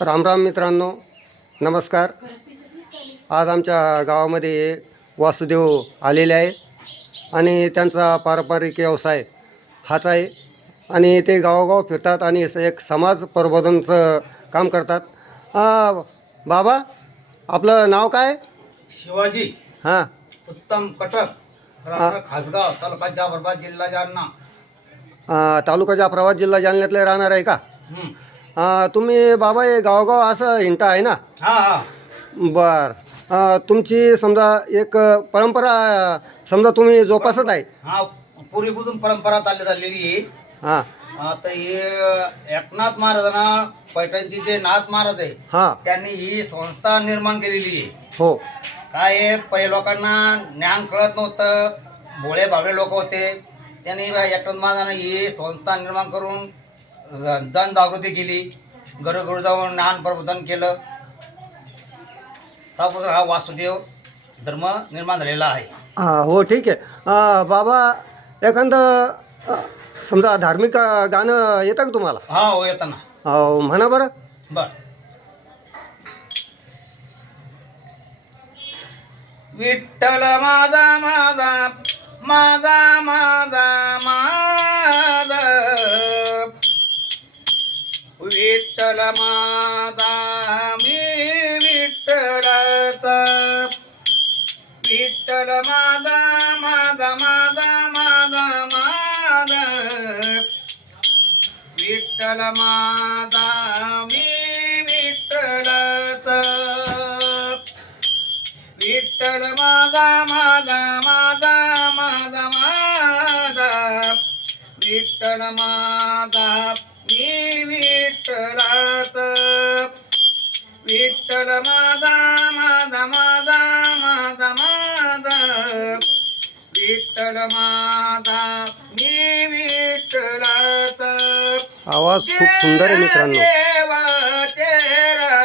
राम राम मित्रांनो नमस्कार. आज आमच्या गावामध्ये वासुदेव आलेले आहे आणि त्यांचा पारंपरिक व्यवसाय हाच आहे. आणि ते गावोगाव फिरतात आणि एक समाज प्रबोधनचं काम करतात. आ, बाबा आपलं नाव काय? शिवाजी. हां. उत्तम कटक राहणार खासगाव तालुका जाफराबाद जिल्हा जालना. तालुका जाफराबाद जिल्हा जालन्यातले राहणार आहे का? तुम्ही बाबा हे गावोगाव असं हिंटा आहे ना? हा हा. बर. अ, तुमची समजा एक परंपरा समजा तुम्ही जोपासत आहे. हा पूर्वीपासून परंपरा चालली चाललेली आहे. हां. आता हे एकनाथ महाराजांना पैठणची जे नाथ महाराज आहे हां. त्यांनी ही संस्था निर्माण केलेली आहे. हो. काय आहे पहिले लोकांना ज्ञान कळत नव्हतं भोळे भावळे लोक होते. त्यांनी एकनाथ महाराजांना ही संस्था निर्माण करून जनजागृती केली. घरोघर जाऊन ज्ञान प्रबोधन केलं. त्यापासून हा वासुदेव धर्म निर्माण झालेला आहे. हां हो ठीक आहे. बाबा एखादं समजा धार्मिक गाणं येतं का तुम्हाला? हा हो येताना अहो, म्हणा बरं. बर. विठ्ठल माझा माझा माझा माझा विठ्ठल माझा मी विठ्ठलाचा. विठ्ठल मादा माझा माझा माझा माझा विठ्ठल माता मी विठ्ठलाचा. विठ्ठल माझा विठ्ठल माझा मी विठ्ठलाचा विठ्ठल माझा माझा माझा माझा माझा विठ्ठल माझा मी विठ्ठलाचा आवाज खूप सुंदर आहे मित्रांनो. देवा तेरा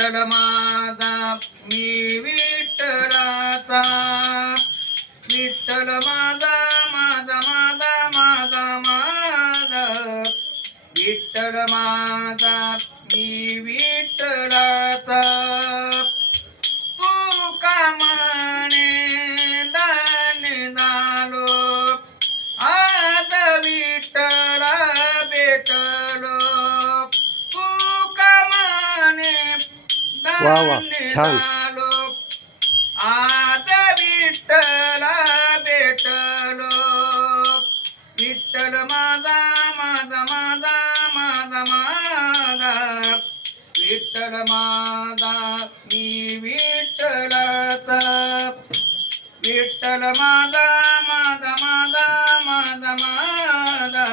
विठ्ठल माझा मी विठ्ठलाचा. विठ्ठल माझा माझा माझा माझा माझा विठ्ठल माझा मी विठ्ठलाचा. तुका कामाने दान दालो? आज विठ्ठला बेटा वा वा, दान छान. आज विठ्ठला भेटलो. विठ्ठल माझा माझा माझा माझा माझा. विठ्ठल माझा मी विठ्ठलाचा. विठ्ठल माझा माझा माझा माझा माझा.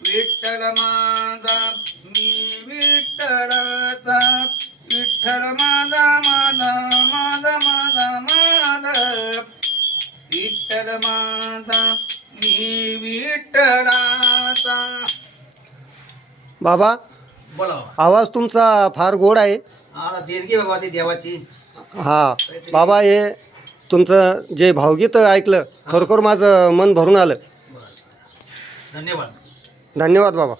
विठ्ठल माझा मी विठ्ठलाचा. विठ्ठल माझा माझा माझा माझा माझा विठ्ठल माझा मी विठ्ठलाचा. बाबा बोला आवाज तुमचा फार गोड आहे. आता देणगी बाबा ती देवाची. हा बाबा हे तुमचं जे भावगीत ऐकलं खरोखर माझं मन भरून आलं. धन्यवाद. धन्यवाद बाबा.